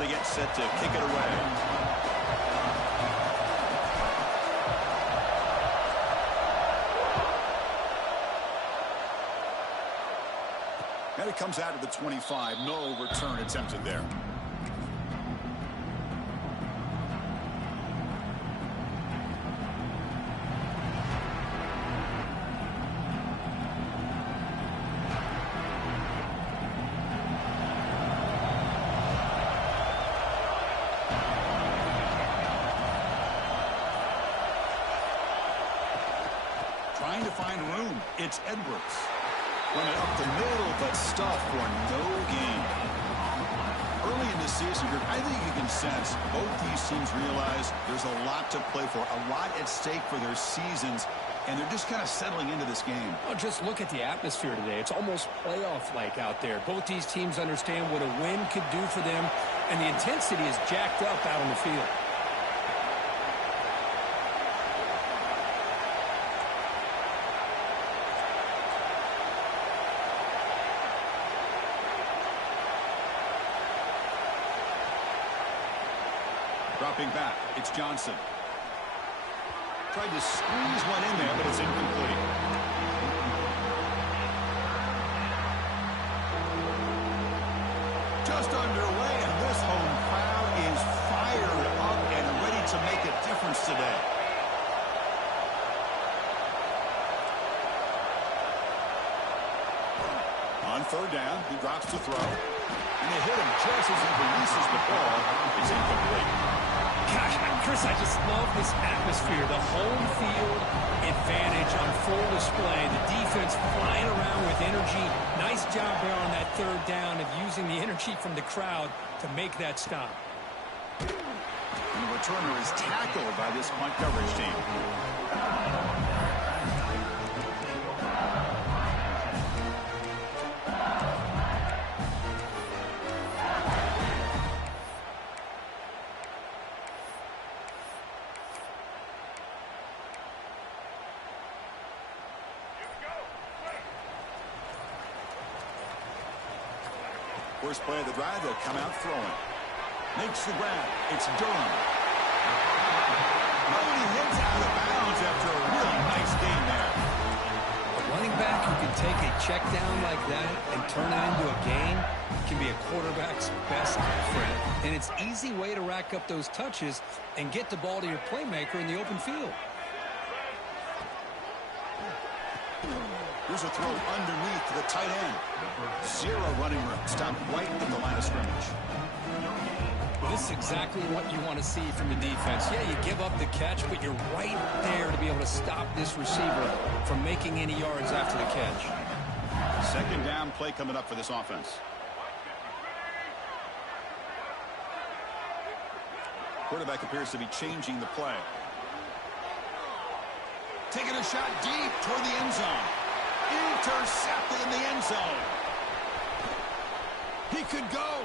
they get set to kick it away. And it comes out of the 25. No return attempted there. Trying to find room. It's Edwards. Run it up the middle, but stuffed for no gain. Early in the season, I think you can sense both these teams realize there's a lot to play for, a lot at stake for their seasons, and they're just kind of settling into this game. Oh, just look at the atmosphere today. It's almost playoff-like out there. Both these teams understand what a win could do for them, and the intensity is jacked up out on the field. Dropping back, it's Johnson. Tried to squeeze one in there, but it's incomplete. Just underway, and this home crowd is fired up and ready to make a difference today. On third down, he drops to throw. And they hit him just as he releases the ball. It's incomplete. Gosh, Chris, I just love this atmosphere. The home field advantage on full display. The defense flying around with energy. Nice job there on that third down of using the energy from the crowd to make that stop. And the returner is tackled by this punt coverage team. First play of the drive, they'll come out throwing. Makes the grab. It's Durham. Nobody hits out of bounds after a really nice game there. A running back who can take a check down like that and turn it into a gain can be a quarterback's best friend. And it's an easy way to rack up those touches and get the ball to your playmaker in the open field. Here's a throw underneath to the tight end. Zero running room. Stopped right at the line of scrimmage. Well, this is exactly what you want to see from the defense. Yeah, you give up the catch, but you're right there to be able to stop this receiver from making any yards after the catch. Second down play coming up for this offense. Quarterback appears to be changing the play. Taking a shot deep toward the end zone. Intercepted in the end zone. He could go.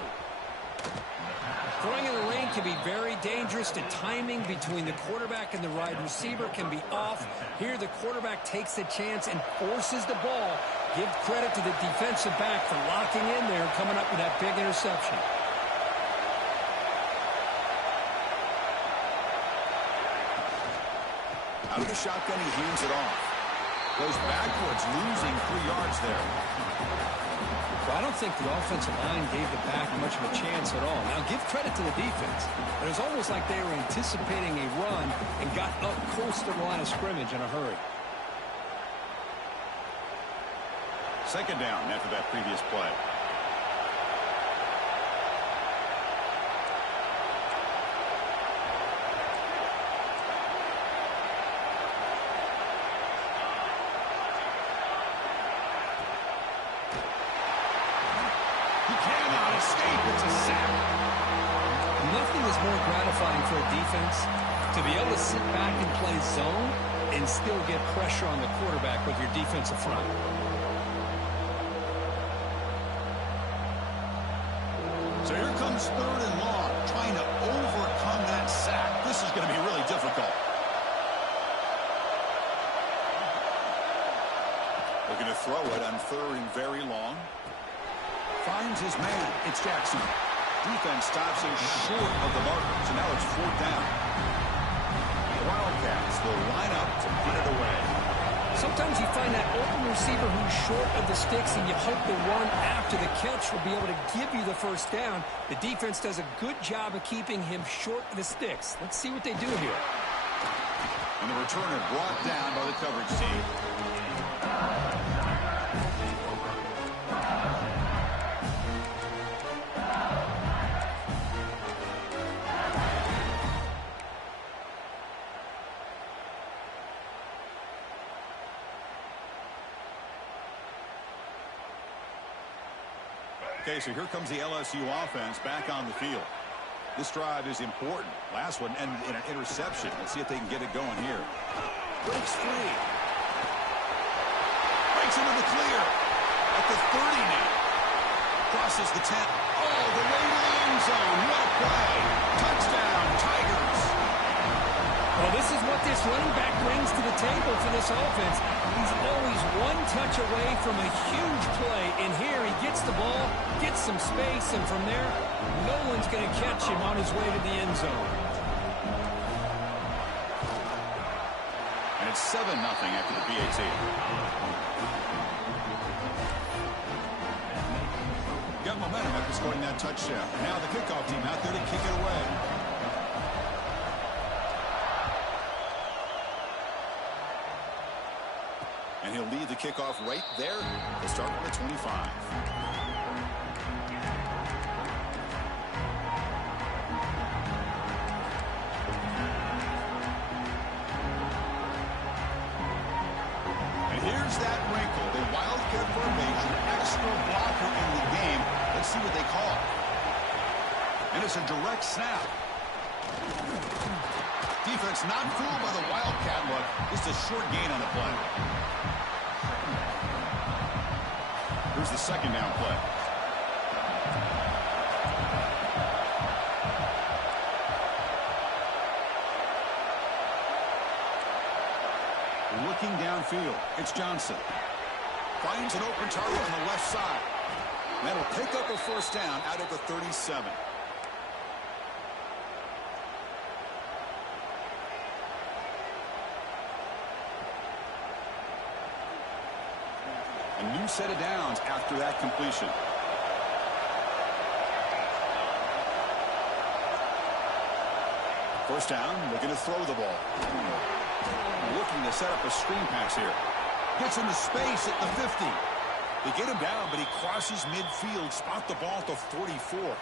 Throwing in the lane can be very dangerous. The timing between the quarterback and the wide receiver can be off. Here the quarterback takes the chance and forces the ball. Give credit to the defensive back for locking in there and coming up with that big interception. Out of the shotgun, he hands it off. Goes backwards, losing 3 yards there. Well, I don't think the offensive line gave the back much of a chance at all. Now, give credit to the defense. But it was almost like they were anticipating a run and got up close to the line of scrimmage in a hurry. Second down after that previous play. Nothing is more gratifying for a defense to be able to sit back and play zone and still get pressure on the quarterback with your defensive front. So here comes third and long, trying to overcome that sack. This is going to be really difficult. Looking to throw it on third and very long. Finds his man. It's Jackson. Defense stops him short of the marker, so now it's 4th down. Wildcats will line up to punt it away. Sometimes you find that open receiver who's short of the sticks, and you hope the run after the catch will be able to give you the first down. The defense does a good job of keeping him short of the sticks. Let's see what they do here. And the returner brought down by the coverage team. Okay, so here comes the LSU offense back on the field. This drive is important. Last one ended in an interception. Let's see if they can get it going here. Breaks free. Breaks into the clear. At the 30 now. Crosses the 10. Oh, the way to the end zone. What a play. Touchdown, Tigers. Well, this is what this running back brings to the table for this offense. He's always one touch away from a huge play. And here he gets the ball, gets some space, and from there, no one's going to catch him on his way to the end zone. And it's 7-0 after the PAT. Got momentum after scoring that touchdown. Now the kickoff team out there to kick it away. And he'll lead the kickoff right there. They'll start at the 25. And here's that wrinkle. The Wildcat formation, extra blocker in the game. Let's see what they call it. And it's a direct snap. Defense not fooled by the Wildcat look. Just a short gain on the play. Here's the 2nd down play. Looking downfield, it's Johnson. Finds an open target on the left side. That'll pick up a 1st down out of the 37. A new set of downs after that completion. First down, looking to throw the ball. Looking to set up a screen pass here. Gets into space at the 50. They get him down, but he crosses midfield. Spot the ball at the 44.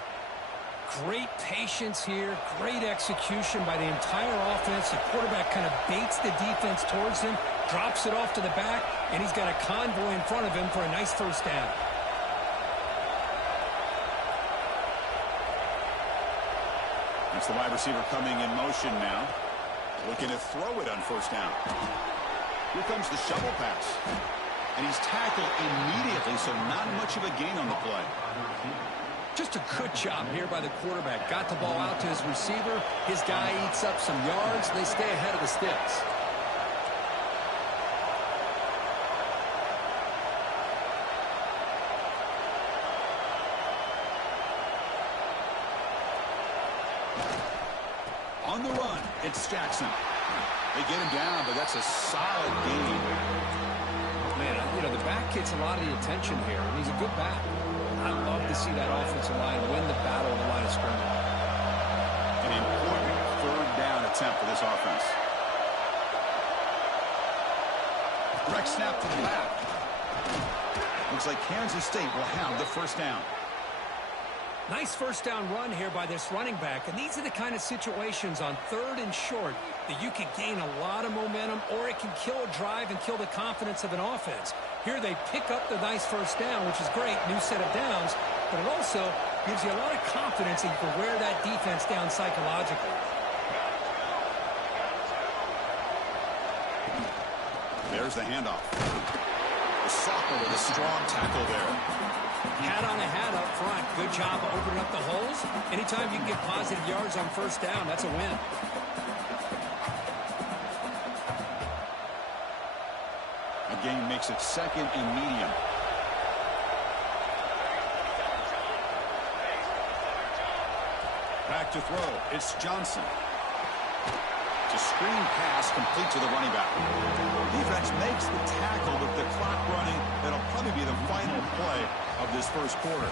Great patience here. Great execution by the entire offense. The quarterback kind of baits the defense towards him, drops it off to the back, and he's got a convoy in front of him for a nice first down. That's the wide receiver coming in motion now. Looking to throw it on 1st down. Here comes the shovel pass. And he's tackled immediately, so not much of a gain on the play. Just a good job here by the quarterback. Got the ball out to his receiver. His guy eats up some yards. They stay ahead of the sticks. On the run, it's Jackson. They get him down, but that's a solid gain. Man, you know, the back gets a lot of the attention here, and he's a good back. I love to see that offensive line win the battle of the line of scrimmage. An important 3rd down attempt for this offense. Direct snap to the back. Looks like Kansas State will have the 1st down. Nice first down run here by this running back, and these are the kind of situations on 3rd and short that you can gain a lot of momentum, or it can kill a drive and kill the confidence of an offense. Here they pick up the nice first down, which is great, new set of downs, but it also gives you a lot of confidence that you can wear that defense down psychologically. There's the handoff. The sophomore with a strong tackle there. Hat on a hat up front. Good job of opening up the holes. Anytime you can get positive yards on 1st down, that's a win. Again, makes it 2nd and medium. Back to throw. It's Johnson. A screen pass complete to the running back. Defense makes the tackle with the clock running. That'll probably be the final play of this first quarter.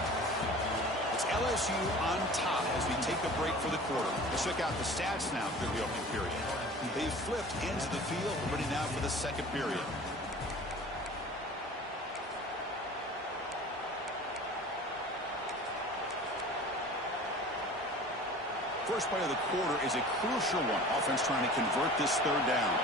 It's LSU on top as we take a break for the quarter. Let's check out the stats now through the opening period. They've flipped ends of the field, ready now for the second period. First play of the quarter is a crucial one. Offense trying to convert this third down.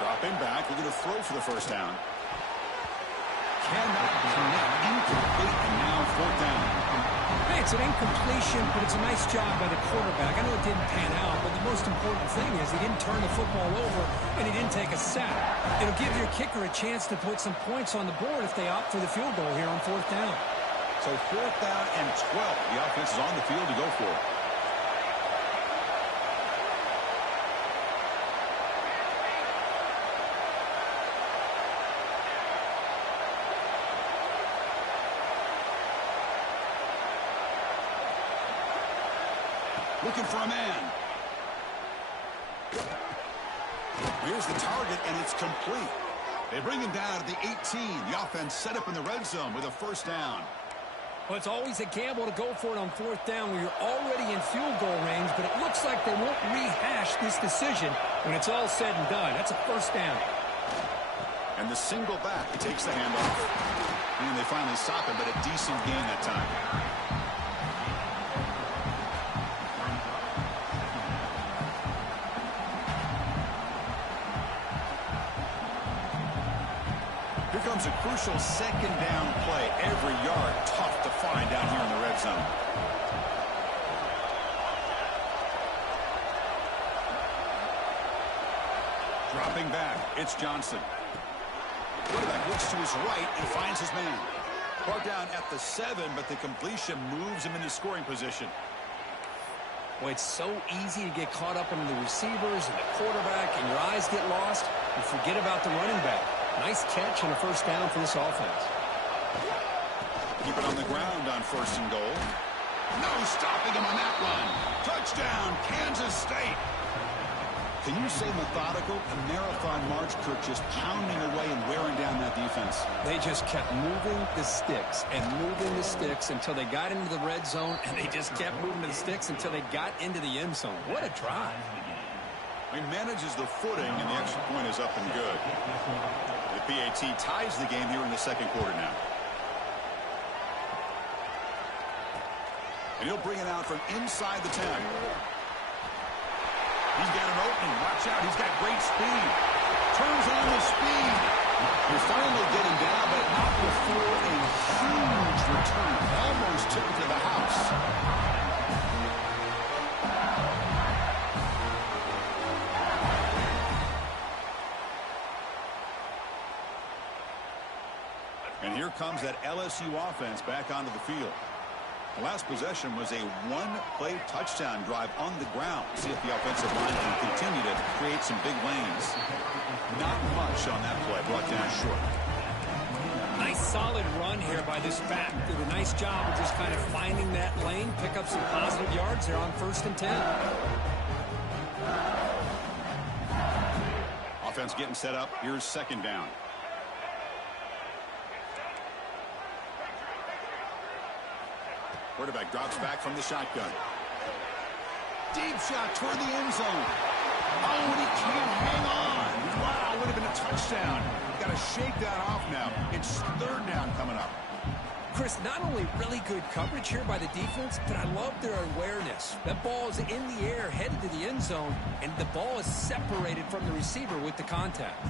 Dropping back. We're going to throw for the first down. Cannot connect. Incomplete, and now fourth down. Hey, it's an incompletion, but it's a nice job by the quarterback. I know it didn't pan out, but the most important thing is he didn't turn the football over and he didn't take a sack. It'll give your kicker a chance to put some points on the board if they opt for the field goal here on fourth down. So fourth down and 12. The offense is on the field to go for it. Looking for a man. Here's the target, and it's complete. They bring him down at the 18. The offense set up in the red zone with a first down. Well, it's always a gamble to go for it on fourth down when you're already in field goal range, but it looks like they won't rehash this decision when it's all said and done. That's a first down. And the single back takes the handoff. And they finally stop him, but a decent gain that time. Here comes a crucial second down play. Every yard tough to find down here in the red zone. Dropping back, it's Johnson. Quarterback looks to his right and finds his man. Brought down at the 7, but the completion moves him into scoring position. Well, it's so easy to get caught up in the receivers and the quarterback, and your eyes get lost. You forget about the running back. Nice catch and a first down for this offense. Keep it on the ground on first and goal. No stopping him on that run. Touchdown, Kansas State. Can you say methodical? A marathon march, Kirk, just pounding away and wearing down that defense. They just kept moving the sticks and moving the sticks until they got into the red zone, and they just kept moving the sticks until they got into the end zone. What a drive. He manages the footing, and the extra point is up and good. The PAT ties the game here in the second quarter now. And he'll bring it out from inside the 10. He's got an opening. Watch out. He's got great speed. Turns on the speed. You finally get him down, but not before a huge return. Almost took it to the house. And here comes that LSU offense back onto the field. The last possession was a one-play touchdown drive on the ground. See if the offensive line can continue to create some big lanes. Not much on that play, brought down short. Nice solid run here by this back. Did a nice job of just kind of finding that lane, pick up some positive yards there on 1st and 10. Offense getting set up. Here's second down. Quarterback drops back from the shotgun. Deep shot toward the end zone. Oh, and he can't hang on. Wow, would have been a touchdown. Got to shake that off now. It's third down coming up. Chris, not only really good coverage here by the defense, but I love their awareness. That ball is in the air, headed to the end zone, and the ball is separated from the receiver with the contact.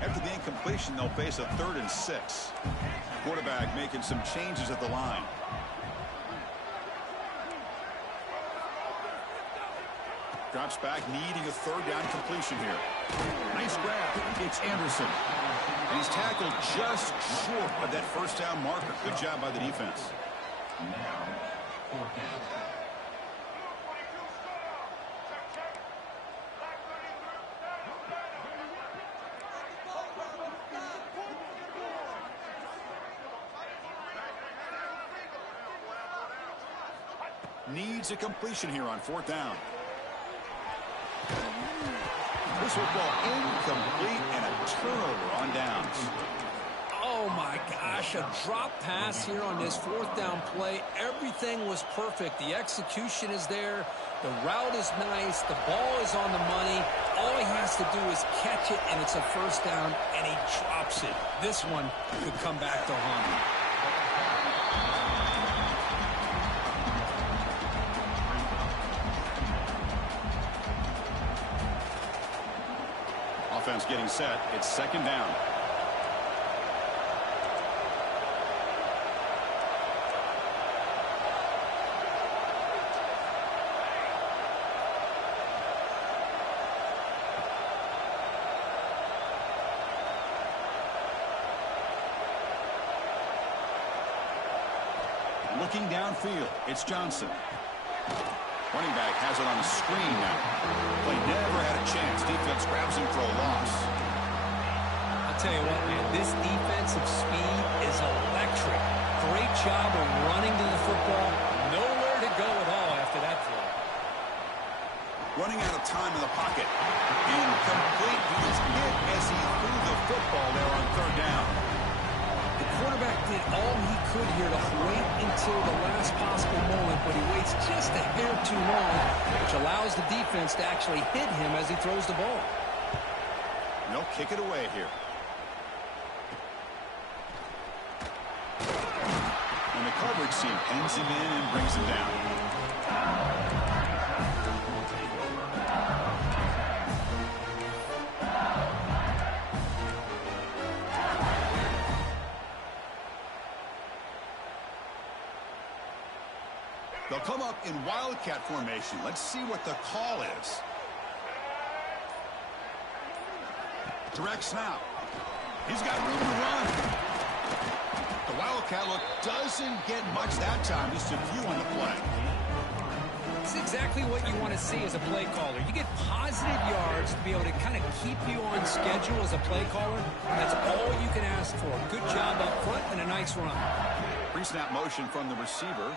After the incompletion, they'll face a 3rd and 6. Quarterback making some changes at the line. Drops back, needing a 3rd down completion here. Nice grab. It's Anderson. And he's tackled just short of that first down marker. Good job by the defense. needs a completion here on 4th down. This football incomplete and a turnover on downs. Oh, my gosh, a drop pass here on this 4th down play. Everything was perfect. The execution is there. The route is nice. The ball is on the money. All he has to do is catch it, and it's a 1st down, and he drops it. This one could come back to haunt him. Offense getting set. It's 2nd down. Looking downfield, it's Johnson. Running back has it on the screen now. Play never had a chance. Defense grabs him for a loss. I'll tell you what, man, this defensive speed is electric. Great job of running to the football. Nowhere to go at all after that throw. Running out of time in the pocket. Incomplete. He was hit as he threw the football there on 3rd down. The quarterback did all he could here to wait until the last possible moment, but he waits just a hair too long, which allows the defense to actually hit him as he throws the ball. And they'll kick it away here. And the coverage team pins him in and brings him down. They'll come up in wildcat formation. Let's see what the call is. Direct snap. He's got room to run. The wildcat look doesn't get much that time. Just a few on the play. It's exactly what you want to see as a play caller. You get positive yards to be able to kind of keep you on schedule as a play caller. That's all you can ask for. Good job up front and a nice run. Pre-snap motion from the receiver.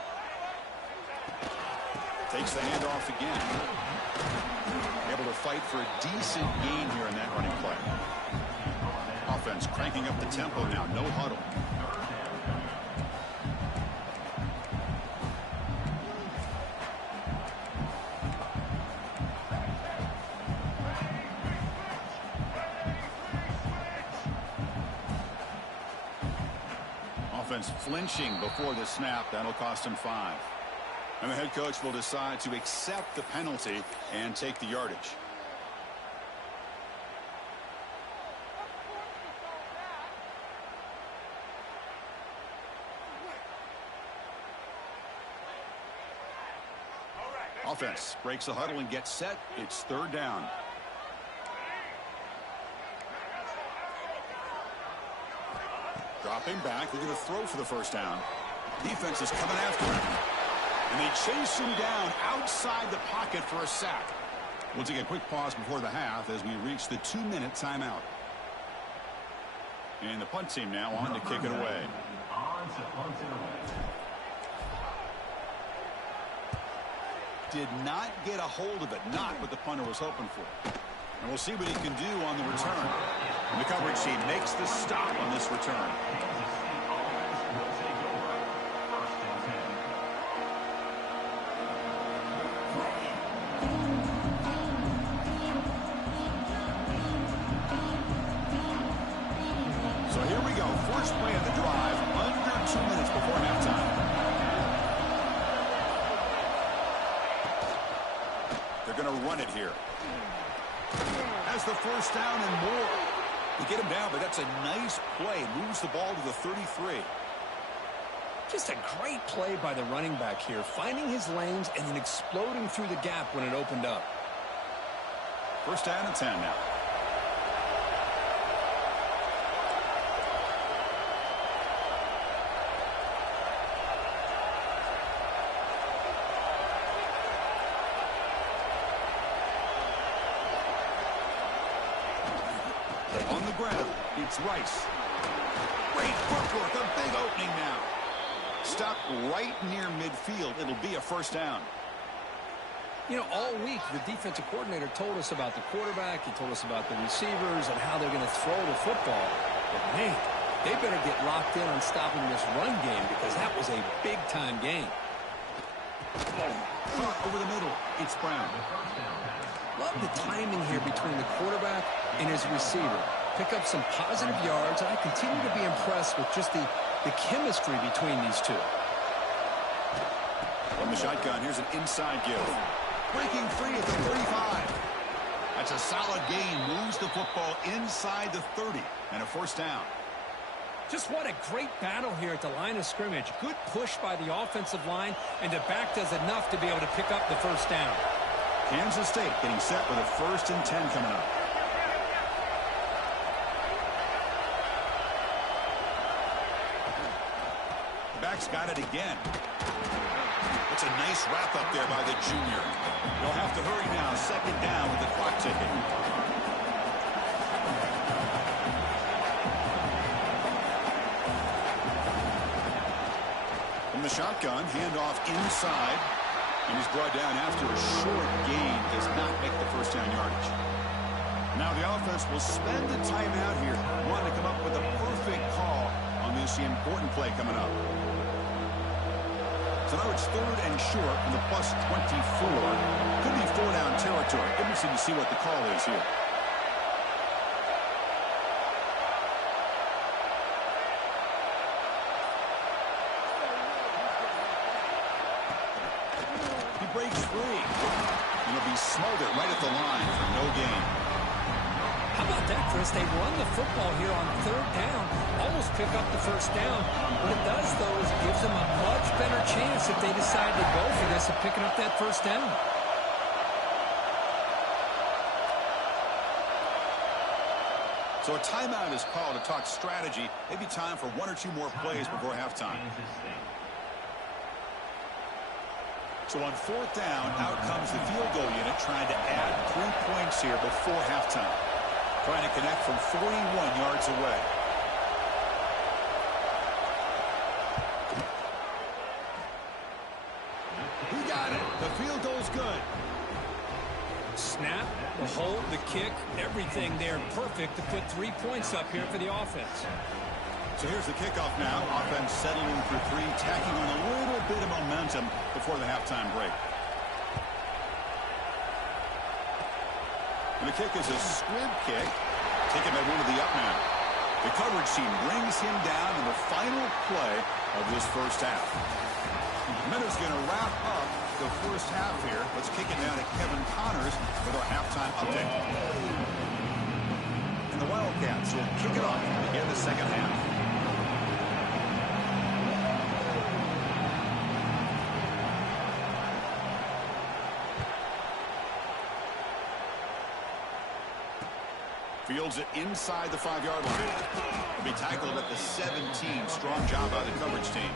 Takes the handoff again. Able to fight for a decent gain here in that running play. Offense cranking up the tempo now. No huddle. Offense flinching before the snap. That'll cost him 5. And the head coach will decide to accept the penalty and take the yardage. Offense breaks the huddle and gets set. It's 3rd down. Dropping back. They're going to throw for the 1st down. Defense is coming after him. And they chase him down outside the pocket for a sack. We'll take a quick pause before the half as we reach the 2-minute timeout. And the punt team now on to kick it away. Did not get a hold of it. Not what the punter was hoping for. And we'll see what he can do on the return. And the coverage team makes the stop on this return. First play of the drive, under 2 minutes before halftime. They're going to run it here. Has the 1st down and more. They get him down, but that's a nice play. Moves the ball to the 33. Just a great play by the running back here, finding his lanes and then exploding through the gap when it opened up. 1st down and 10 now. It's Rice. Great footwork, a big opening now. Stopped right near midfield. It'll be a first down. You know, all week the defensive coordinator told us about the quarterback. He told us about the receivers and how they're going to throw the football. But, man, they better get locked in on stopping this run game because that was a big-time game. Over the middle, it's Brown. Love the timing here between the quarterback and his receiver. Pick up some positive yards, and I continue to be impressed with just the chemistry between these two. From the shotgun, here's an inside give. Breaking free at the 35. That's a solid gain. Moves the football inside the 30. And a first down. Just what a great battle here at the line of scrimmage. Good push by the offensive line, and the back does enough to be able to pick up the first down. Kansas State getting set with a 1st and 10 coming up. Back's got it again. It's a nice wrap up there by the junior. They'll have to hurry now. 2nd down with the clock ticking. From the shotgun, handoff inside. And he's brought down after a short gain. Does not make the first down yardage. Now the offense will spend a timeout here. Want to come up with a perfect call on this important play coming up. So now it's 3rd and short from the +24. Could be 4-down territory. Interesting to see what the call is here. He breaks free. And he'll be smothered right at the line for no gain. How about that, Chris? They run the football here on 3rd down, almost pick up the first down. What it does, though, is gives them a much better chance if they decide to go for this of picking up that first down. So a timeout is called to talk strategy. Maybe time for 1 or 2 more plays before halftime. So on 4th down, out comes the field goal unit trying to add 3 points here before halftime. Trying to connect from 41 yards away. He got it. The field goal's good. Snap, the hold, the kick, everything there perfect to put 3 points up here for the offense. So here's the kickoff now. Offense settling for 3, tacking on a little bit of momentum before the halftime break. And the kick is a squib kick. Taken by one of the up men. The coverage team brings him down in the final play of this first half. Minutes going to wrap up the first half here. Let's kick it down to Kevin Connors with our halftime update. And the Wildcats will kick it off to begin the second half. Fields it inside the 5-yard line. Will be tackled at the 17. Strong job by the coverage team.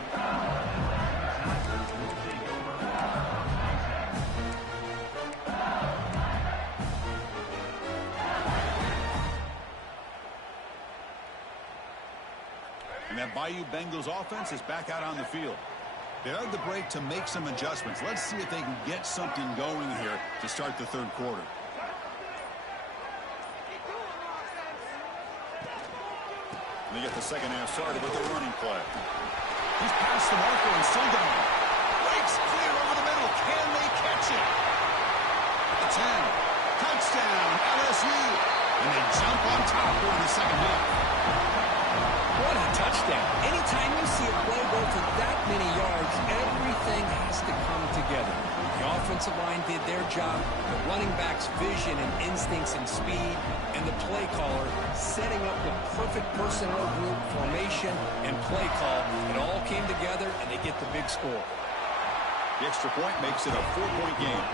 And that Bayou Bengals offense is back out on the field. They had the break to make some adjustments. Let's see if they can get something going here to start the 3rd quarter. They get the second half started with a running play. He's past the marker and still going. Breaks clear over the middle. Can they catch it? The 10. Touchdown, LSU. And they jump on top during the second half. What a touchdown. Anytime you see a play go for that many yards, everything has to come together. The offensive line did their job, the running back's vision and instincts and speed, and the play caller setting up the perfect personnel group, formation, and play call. It all came together, and they get the big score. The extra point makes it a 4-point game.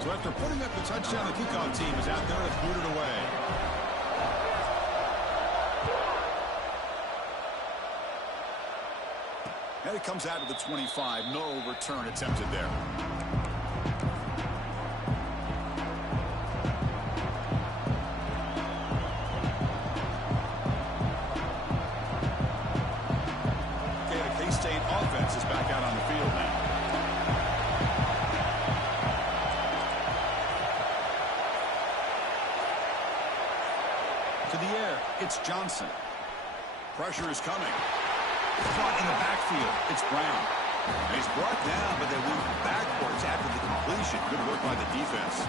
So after putting up the touchdown, the kickoff team is out there to boot it away. And it comes out of the 25. No return attempted there. To the air, it's Johnson. Pressure is coming. Caught in the backfield, it's Brown. He's brought down, but they went backwards after the completion. Good work by the defense.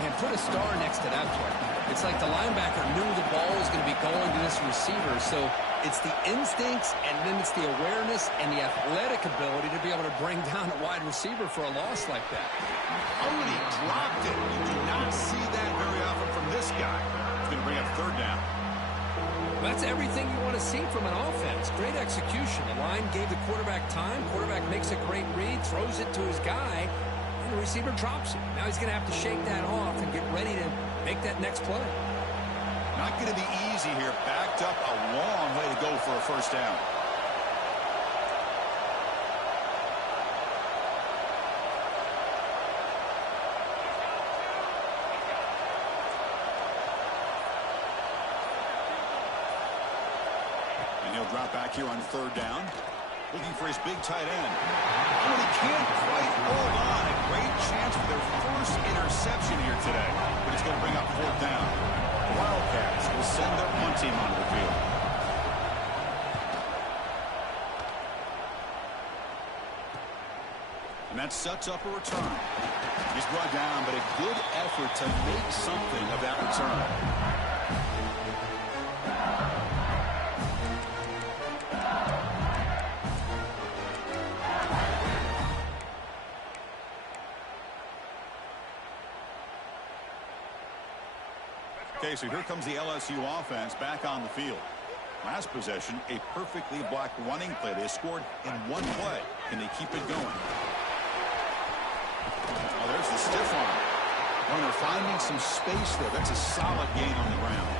And put a star next to that play. It's like the linebacker knew the ball was going to be going to this receiver, so it's the instincts and then it's the awareness and the athletic ability to be able to bring down a wide receiver for a loss like that. Oh, and he dropped it. You do not see that very often from this guy. He's going to bring up third down. That's everything you want to see from an offense. Great execution. The line gave the quarterback time. Quarterback makes a great read, throws it to his guy, and the receiver drops it. Now he's going to have to shake that off and get ready to make that next play. Not going to be easy here. Backed up a long way to go for a first down. He'll drop back here on third down. Looking for his big tight end. Oh, and he can't quite hold on. A great chance for their first interception here today. But it's going to bring up fourth down. The Wildcats will send their punt team onto the field. And that sets up a return. He's brought down, but a good effort to make something of that return. Okay, so here comes the LSU offense back on the field. Last possession, a perfectly blocked running play. They scored in one play. Can they keep it going? Oh, there's the stiff arm. Runner finding some space there. That's a solid gain on the ground.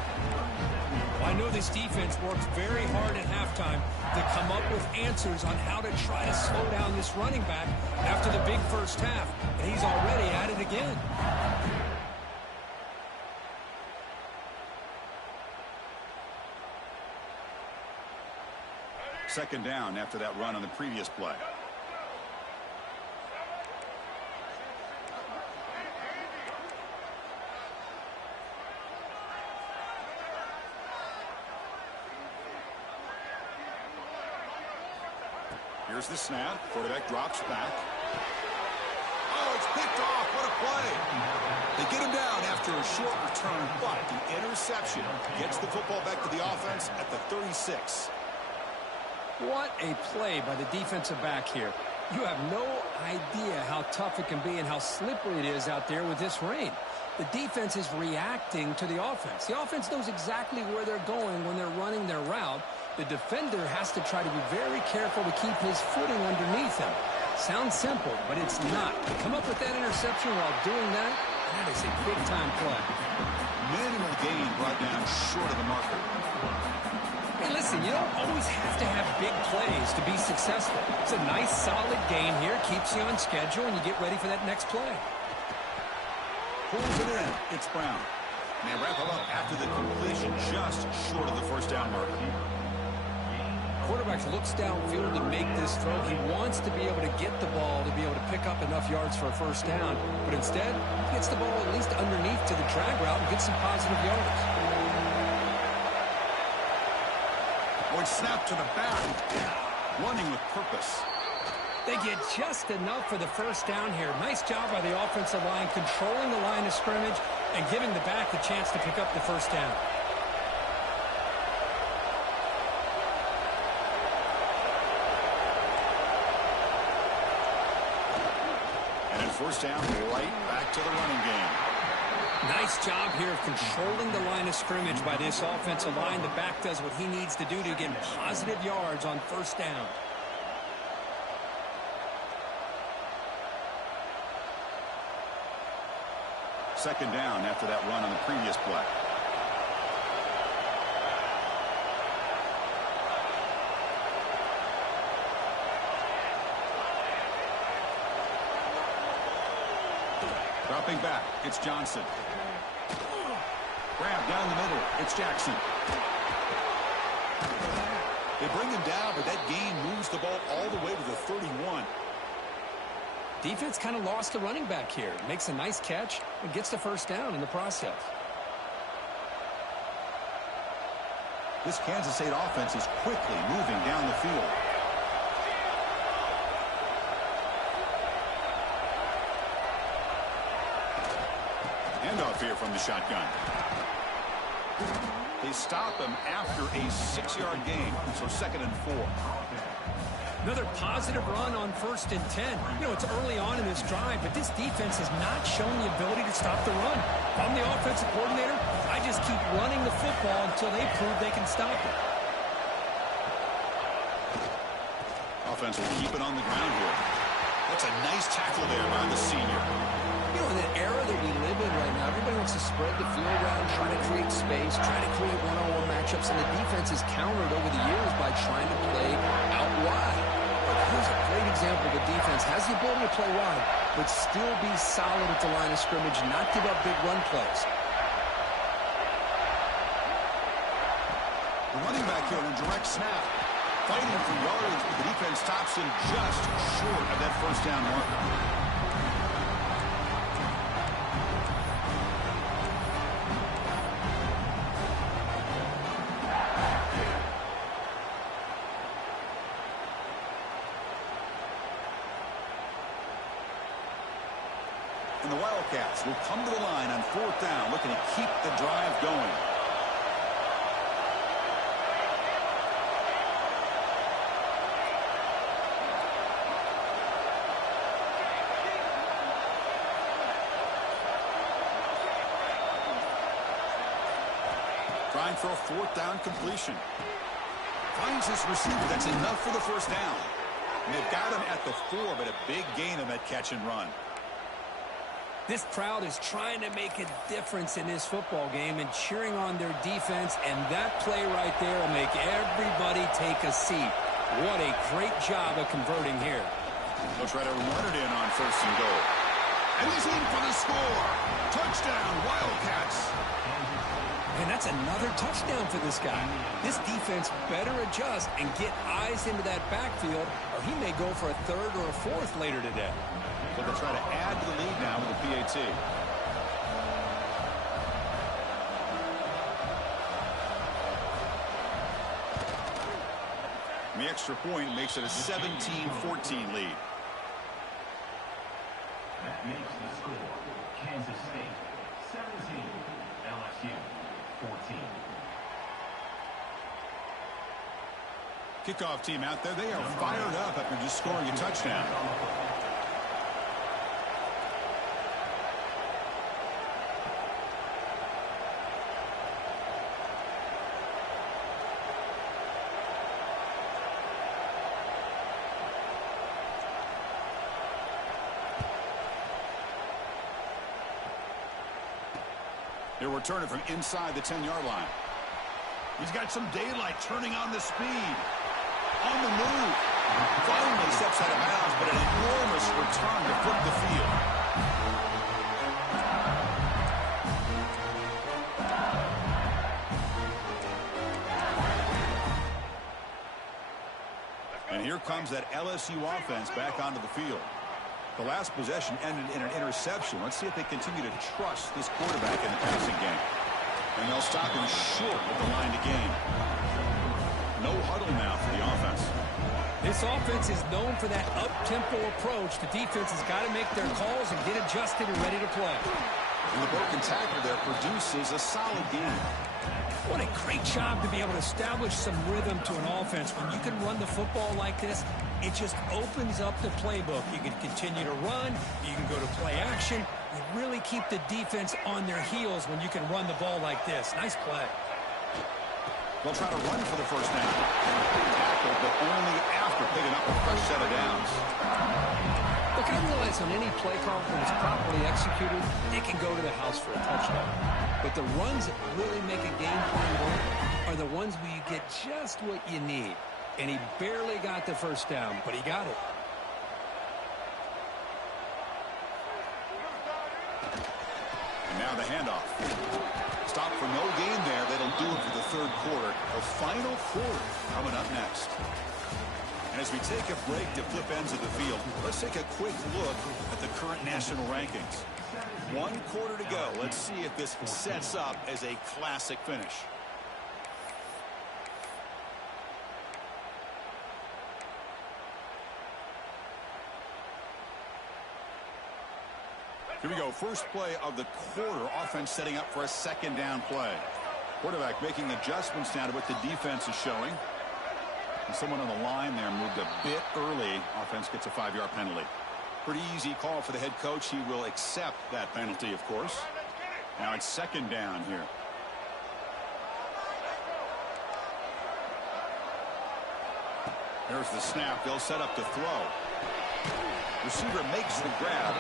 I know this defense worked very hard at halftime to come up with answers on how to try to slow down this running back after the big first half. And he's already at it again. Second down after that run on the previous play. Here's the snap. Quarterback drops back. Oh, it's picked off. What a play. They get him down after a short return, but the interception gets the football back to the offense at the 36. What a play by the defensive back here. You have no idea how tough it can be and how slippery it is out there with this rain. The defense is reacting to the offense. The offense knows exactly where they're going when they're running their route. The defender has to try to be very careful to keep his footing underneath him. Sounds simple, but it's not. To come up with that interception while doing that, that is a big-time play. Minimal gain brought down short of the marker. Hey, listen, you don't always have to have big plays to be successful. It's a nice, solid gain here. Keeps you on schedule, and you get ready for that next play. Pulls it in. It's Brown. And they wrap it up after the completion, just short of the first down marker. Quarterback looks downfield to make this throw. He wants to be able to get the ball to be able to pick up enough yards for a first down. But instead, he gets the ball at least underneath to the drag route and gets some positive yards. Oh, it's snapped to the back. Running with purpose. They get just enough for the first down here. Nice job by the offensive line, controlling the line of scrimmage and giving the back the chance to pick up the first down. First down, right back to the running game. Nice job here of controlling the line of scrimmage by this offensive line. The back does what he needs to do to get positive yards on first down. Second down after that run on the previous play. Dropping back, it's Johnson. Grab down the middle, it's Jackson. They bring him down, but that gain moves the ball all the way to the 31. Defense kind of lost the running back here. Makes a nice catch and gets the first down in the process. This Kansas State offense is quickly moving down the field. Handoff here from the shotgun. They stop him after a 6-yard gain, so 2nd and 4. Another positive run on 1st and 10. You know, it's early on in this drive, but this defense has not shown the ability to stop the run. If I'm the offensive coordinator, I just keep running the football until they prove they can stop it. Offense will keep it on the ground here. That's a nice tackle there by the senior. You know, in the era that we live in right now, everybody wants to spread the field around, try to create space, try to create one-on-one matchups, and the defense has countered over the years by trying to play out wide. But here's a great example. The defense has the ability to play wide, but still be solid at the line of scrimmage, not give up big run plays. The running back here in a direct snap. Fighting for yards, but the defense stops him just short of that 1st down marker. And the Wildcats will come to the line on 4th down, looking to keep the drive going. Trying for a 4th down completion. Finds his receiver. That's enough for the 1st down. And they've got him at the 4, but a big gain on that catch and run. This crowd is trying to make a difference in this football game and cheering on their defense, and that play right there will make everybody take a seat. What a great job of converting here. They'll try to run it in on 1st and goal. And he's in for the score. Touchdown, Wildcats. And that's another touchdown for this guy. This defense better adjust and get eyes into that backfield, or he may go for a 3rd or a 4th later today. So they'll try to add to the lead now with the PAT. And the extra point makes it a 17-14 lead. That makes the score Kansas State 17, LSU 14. Kickoff team out there. They are fired up after just scoring a touchdown. They're returning from inside the 10-yard line. He's got some daylight, turning on the speed. On the move. Finally steps out of bounds, but an enormous return to flip the field. And here comes that LSU offense back onto the field. The last possession ended in an interception. Let's see if they continue to trust this quarterback in the passing game. And they'll stop him short of the line to gain. No huddle now for the offense. This offense is known for that up-tempo approach. The defense has got to make their calls and get adjusted and ready to play. And the broken tackle there produces a solid game. What a great job to be able to establish some rhythm to an offense. When you can run the football like this, it just opens up the playbook. You can continue to run. You can go to play action. You really keep the defense on their heels when you can run the ball like this. Nice play. They'll try to run for the 1st down. Tackle, but only after picking up a fresh set of downs. Look, I realize on any play call, when it's properly executed, it can go to the house for a touchdown. But the runs that really make a game plan work are the ones where you get just what you need. And he barely got the 1st down, but he got it. And now the handoff. Stop for no gain there. That'll do it for the 3rd quarter. The final quarter coming up next. And as we take a break to flip ends of the field, let's take a quick look at the current national rankings. 1 quarter to go. Let's see if this sets up as a classic finish. Here we go. First play of the quarter. Offense setting up for a second down play. Quarterback making adjustments now to what the defense is showing. And someone on the line there moved a bit early. Offense gets a 5-yard penalty. Pretty easy call for the head coach. He will accept that penalty, of course. Now it's second down here. There's the snap. They'll set up to throw. Receiver makes the grab,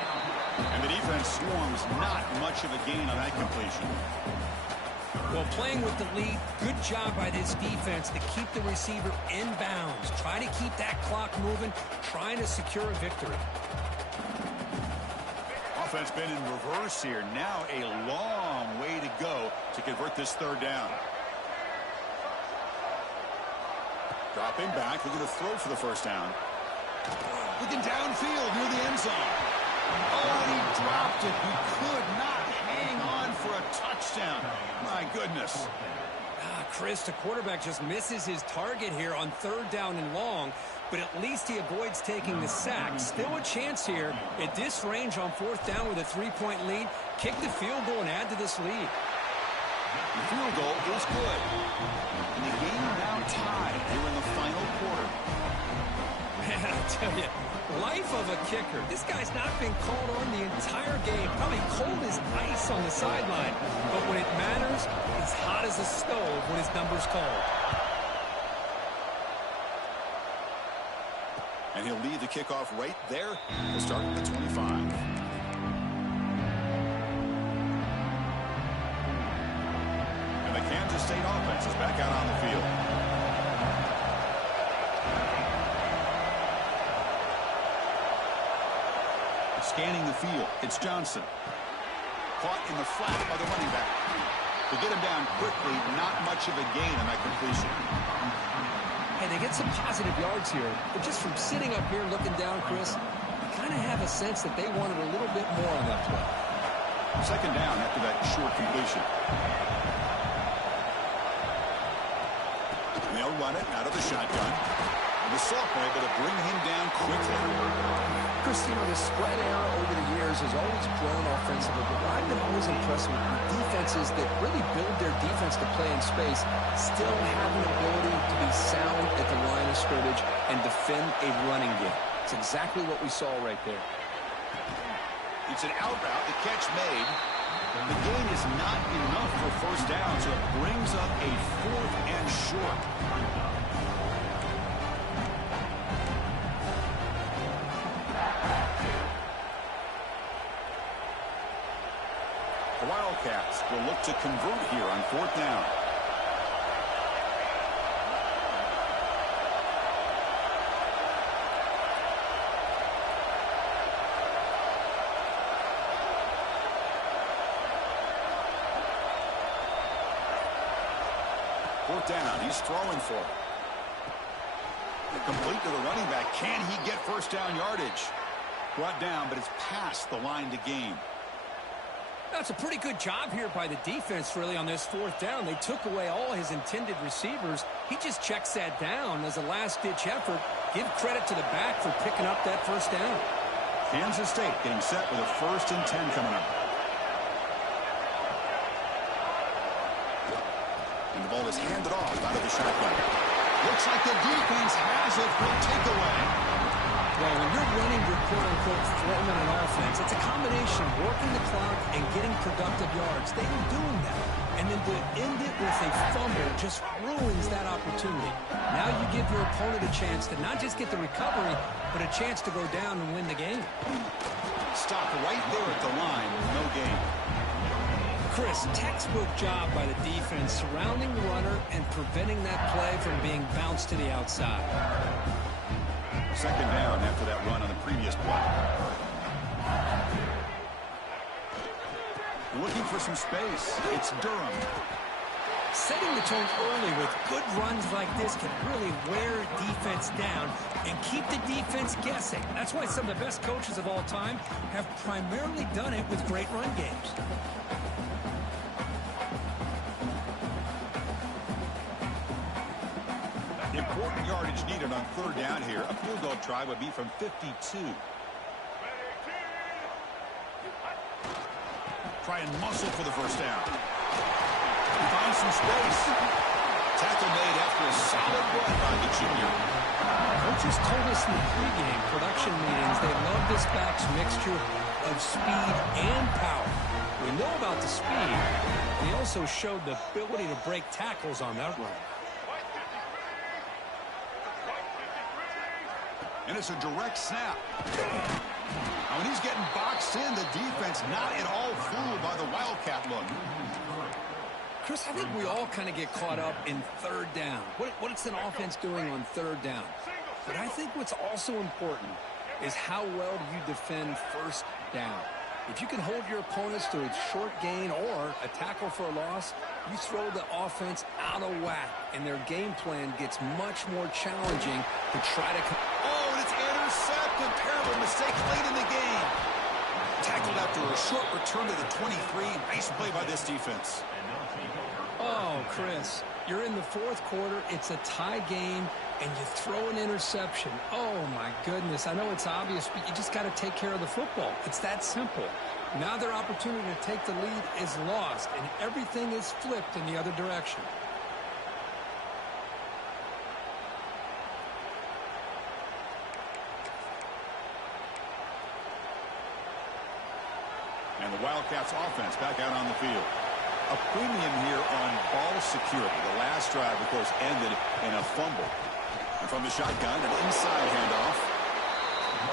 and the defense swarms. Not much of a gain on that completion. Well, playing with the lead, good job by this defense to keep the receiver in bounds. Try to keep that clock moving, trying to secure a victory. Offense been in reverse here. Now a long way to go to convert this third down. Dropping back, looking to throw for the first down. Looking downfield near the end zone. Oh, he dropped it. He could not hang on for a touchdown. My goodness. Chris, the quarterback just misses his target here on third down and long, but at least he avoids taking the sack. Still a chance here at this range on fourth down with a 3-point lead. Kick the field goal and add to this lead. The field goal is good. And the game now tied here in the final quarter. Man, I tell you, life of a kicker. This guy's not been called on the entire game. Probably cold as ice on the sideline. But when it matters, he's hot as a stove when his number's called. And he'll lead the kickoff right there. We'll start at the 25. Kansas State offense is back out on the field. Scanning the field, it's Johnson. Caught in the flat by the running back. To get him down quickly, not much of a gain on that completion. Hey, they get some positive yards here, but just from sitting up here looking down, Chris, I kind of have a sense that they wanted a little bit more on that play. Second down after that short completion. They'll run it out of the shotgun. And the sophomore able to bring him down quickly. Chris, you know, the spread era over the years has always grown offensively, but what I've been always impressed with defenses that really build their defense to play in space still have an ability to be sound at the line of scrimmage and defend a running game. It's exactly what we saw right there. It's an out route, the catch made. The gain is not enough for first down, so it brings up a 4th and short. The Wildcats will look to convert here on 4th down. Fourth down, he's throwing for it. Complete to the running back. Can he get first down yardage? Brought down, but it's past the line to gain. That's a pretty good job here by the defense, really, on this fourth down. They took away all his intended receivers. He just checks that down as a last-ditch effort. Give credit to the back for picking up that first down. Kansas State getting set with a 1st and 10 coming up. And the ball is handed off out of the shotgun. Looks like the defense has it for a takeaway. Well, when you're running your quote-unquote four-minute offense, it's a combination of working the clock and getting productive yards. They were doing that. And then to end it with a fumble just ruins that opportunity. Now you give your opponent a chance to not just get the recovery, but a chance to go down and win the game. Stopped right there at the line, no gain. Chris, textbook job by the defense surrounding the runner and preventing that play from being bounced to the outside. Second down after that run on the previous play. Looking for some space. It's Durham. Setting the tone early with good runs like this can really wear defense down and keep the defense guessing. That's why some of the best coaches of all time have primarily done it with great run games. Important yardage needed on third down here. A field goal try would be from 52. try and muscle for the first down. He finds some space. Tackle made after a solid run by the junior. Coaches told us in the pregame production meetings they love this back's mixture of speed and power. We know about the speed. He also showed the ability to break tackles on that run. And it's a direct snap. Now, when he's getting boxed in, the defense not at all fooled by the Wildcat look. Chris, I think we all kind of get caught up in third down. What's an offense doing on third down? But I think what's also important is how well do you defend first down. If you can hold your opponents to a short gain or a tackle for a loss, you throw the offense out of whack, and their game plan gets much more challenging to try to... Oh, and it's intercepted. Terrible mistake late in the game. Tackled after a short return to the 23. Nice play by this defense. Oh, Chris, you're in the fourth quarter. It's a tie game, and you throw an interception. Oh, my goodness. I know it's obvious, but you just got to take care of the football. It's that simple. Now their opportunity to take the lead is lost, and everything is flipped in the other direction. And the Wildcats offense back out on the field. A premium here on ball security. The last drive, of course, ended in a fumble. And from the shotgun, an inside handoff.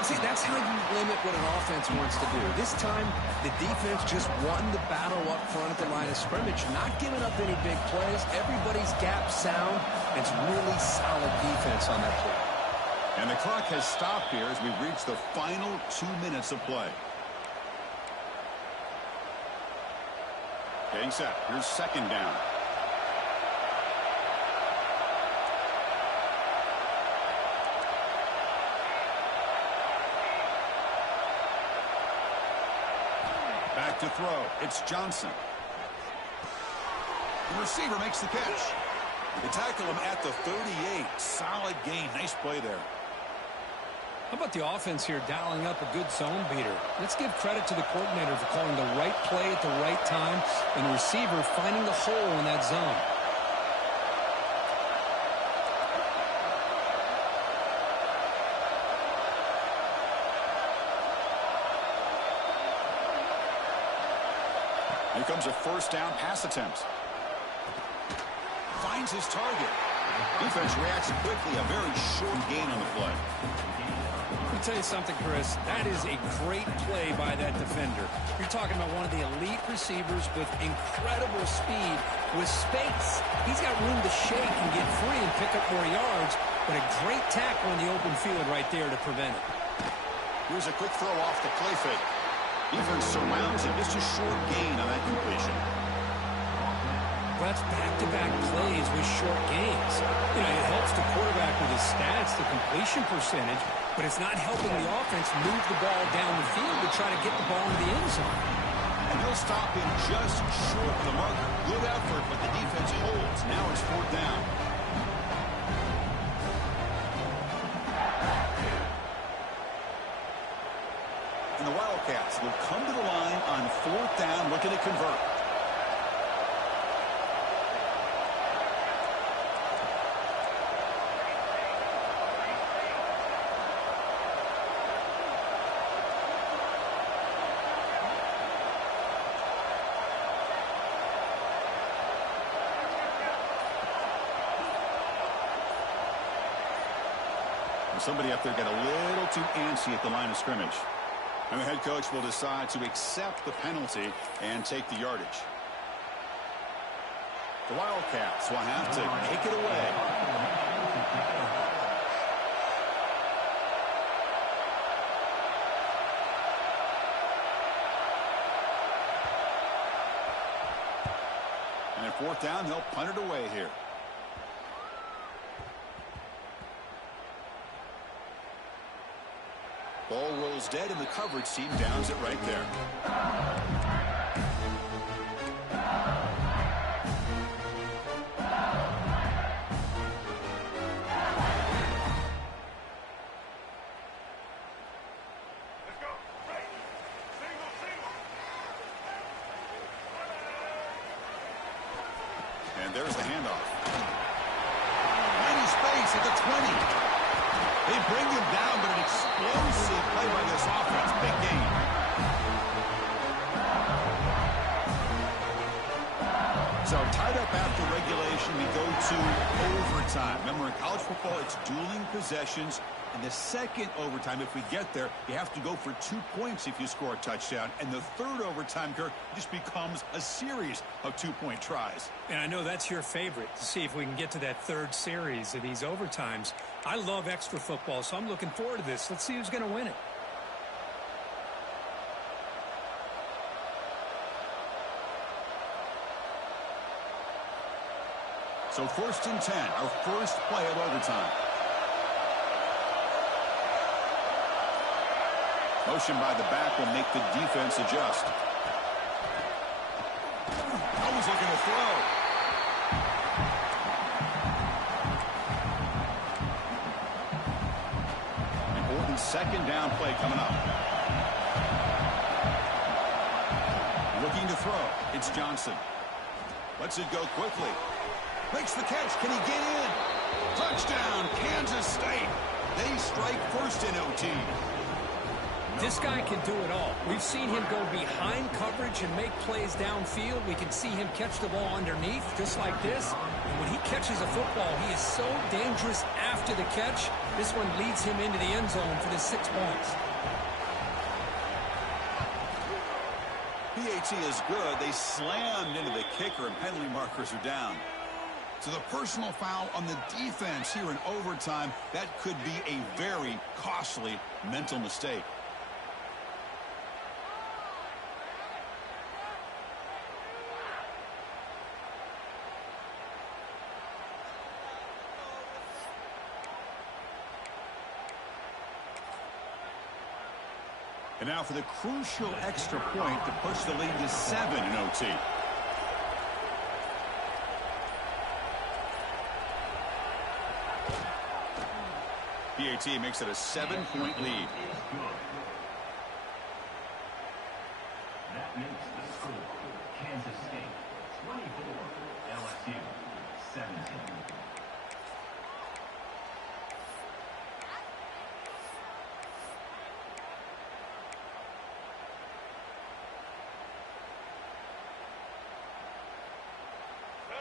See, that's how you limit what an offense wants to do. This time, the defense just won the battle up front at the line of scrimmage, not giving up any big plays. Everybody's gap sound. It's really solid defense on that play. And the clock has stopped here as we reach the final 2 minutes of play. Getting set. Here's second down. Back to throw. It's Johnson. The receiver makes the catch. They tackle him at the 38. Solid gain. Nice play there. How about the offense here dialing up a good zone beater? Let's give credit to the coordinator for calling the right play at the right time and the receiver finding the hole in that zone. Here comes a first down pass attempt. Finds his target. Defense reacts quickly. A very short gain on the play. Let me tell you something, Chris. That is a great play by that defender. You're talking about one of the elite receivers with incredible speed, with space. He's got room to shake and get free and pick up more yards, but a great tackle in the open field right there to prevent it. Here's a quick throw off the play fake. Defense surrounds him. Just a short gain on that completion. Well, that's back-to-back plays with short gains. You know, it helps the quarterback with his stats, the completion percentage, but it's not helping the offense move the ball down the field to try to get the ball into the end zone. And he'll stop him just short of the marker. Good effort, but the defense holds. Now it's fourth down. And the Wildcats will come to the line on fourth down, looking to convert. Somebody up there got a little too antsy at the line of scrimmage. And the head coach will decide to accept the penalty and take the yardage. The Wildcats will have to take it away. And at fourth down, they'll punt it away here. Ball rolls dead, and the coverage team downs it right there. And there's the handoff. Tiny space at the 20. They bring him down, but an explosive play by this offense. Big game. So tied up after regulation, we go to overtime. Remember, in college football, it's dueling possessions. In the second overtime, if we get there, you have to go for 2 points if you score a touchdown. And the third overtime, Kirk, just becomes a series of 2-point tries. And I know that's your favorite, to see if we can get to that third series of these overtimes. I love extra football, so I'm looking forward to this. Let's see who's going to win it. So 1st and 10, our first play of overtime. Motion by the back will make the defense adjust. Always looking to throw. Important 2nd down play coming up. Looking to throw. It's Johnson. Lets it go quickly. Makes the catch. Can he get in? Touchdown, Kansas State. They strike first in OT. This guy can do it all. We've seen him go behind coverage and make plays downfield. We can see him catch the ball underneath, just like this. And when he catches a football, he is so dangerous after the catch. This one leads him into the end zone for the 6 points. PAT is good. They slammed into the kicker, and penalty markers are down. So the personal foul on the defense here in overtime, that could be a very costly mental mistake. And now for the crucial extra point to push the lead to 7 in OT. PAT makes it a 7-point lead. That makes the score Kansas State 24, LSU 17.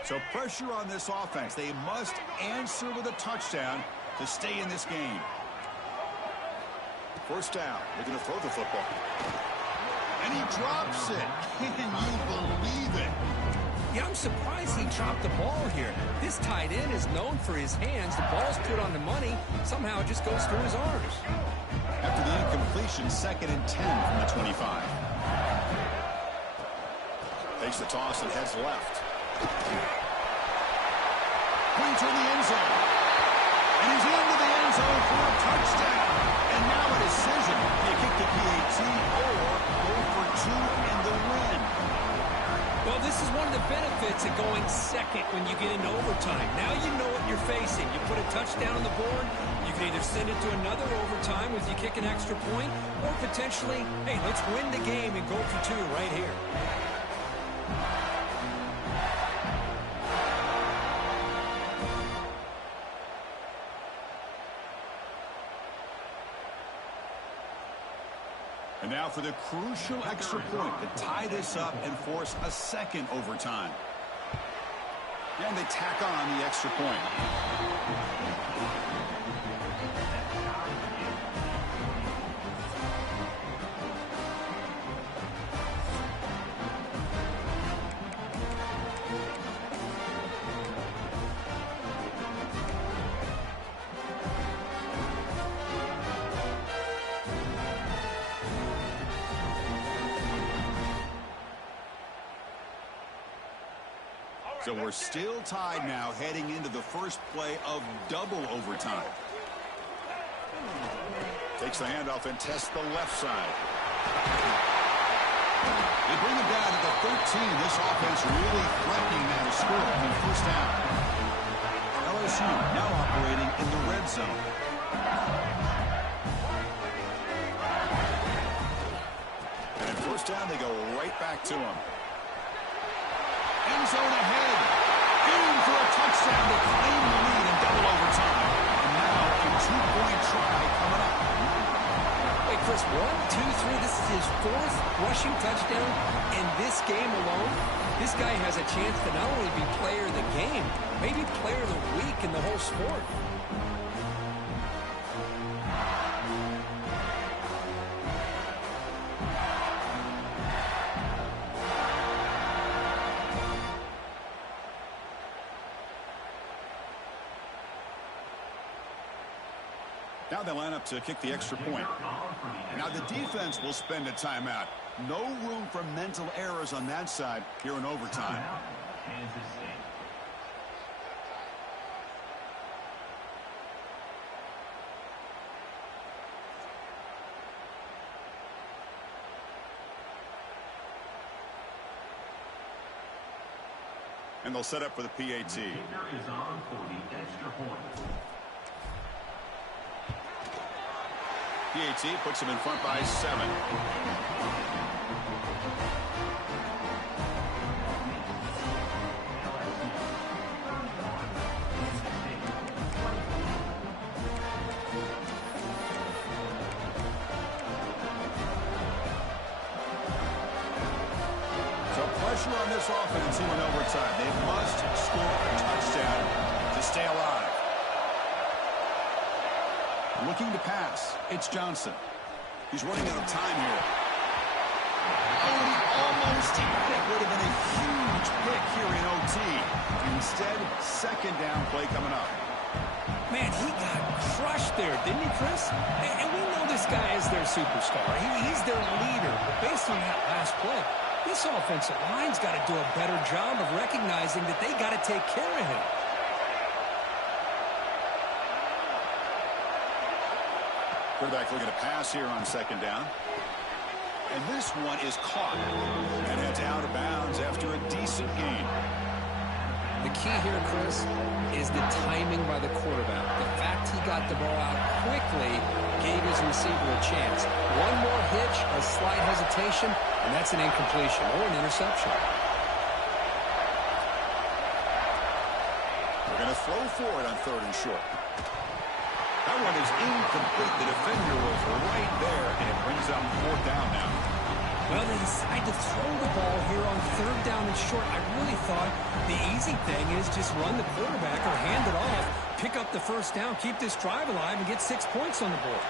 So pressure on this offense. They must answer with a touchdown to stay in this game. 1st down. They're going to throw the football. And he drops it. Can you believe it? Yeah, I'm surprised he dropped the ball here. This tight end is known for his hands. The ball's put on the money. Somehow it just goes through his arms. After the incompletion, 2nd and 10 from the 25. Takes the toss and heads left. Pointer in the end zone. And he's into the end zone for a touchdown. And now a decision. You kick the PAT or go for 2 and the win. Well, this is one of the benefits of going second when you get into overtime. Now you know what you're facing. You put a touchdown on the board, you can either send it to another overtime if you kick an extra point, or potentially, hey, let's win the game and go for 2 right here. And now for the crucial extra point to tie this up and force a 2nd overtime. And they tack on the extra point. So we're still tied now heading into the first play of double overtime. Takes the handoff and tests the left side. They bring it down to the 13. This offense really threatening now to score on 1st down. LSU now operating in the red zone. And at 1st down, they go right back to him. End zone ahead. touchdown to claim the lead in double overtime. And now a two-point try coming up. Hey, Chris, 1, 2, 3. This is his 4th rushing touchdown in this game alone. This guy has a chance to not only be player of the game, maybe player of the week in the whole sport. Now they line up to kick the extra point. Now the defense will spend a timeout. No room for mental errors on that side here in overtime. Kansas State. And they'll set up for the PAT. The kicker is on for the extra point. PAT puts him in front by 7. So pressure on this offense here in overtime. They must score a touchdown to stay alive. Looking to pass. It's Johnson. He's running out of time here. Oh, he almost had it. Would have been a huge pick here in OT. Instead, second down play coming up. Man, he got crushed there, didn't he, Chris? And we know this guy is their superstar. He's their leader. But based on that last play, this offensive line's got to do a better job of recognizing that they got to take care of him. Quarterback looking to pass here on second down. And this one is caught. And heads out of bounds after a decent gain. The key here, Chris, is the timing by the quarterback. The fact he got the ball out quickly gave his receiver a chance. One more hitch, a slight hesitation, and that's an incompletion or an interception. We're going to throw for it on 3rd and short. That one is incomplete. The defender was right there, and it brings up 4th down now. Well, they decide to throw the ball here on 3rd down and short. I really thought the easy thing is just run the quarterback or hand it off, pick up the 1st down, keep this drive alive, and get 6 points on the board.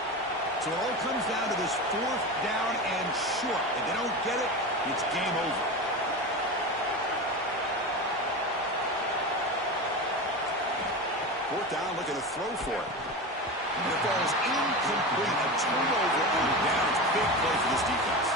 So it all comes down to this 4th down and short. If they don't get it, it's game over. Fourth down, looking to throw for it. And it falls incomplete. A turnover on downs. Big play for this defense.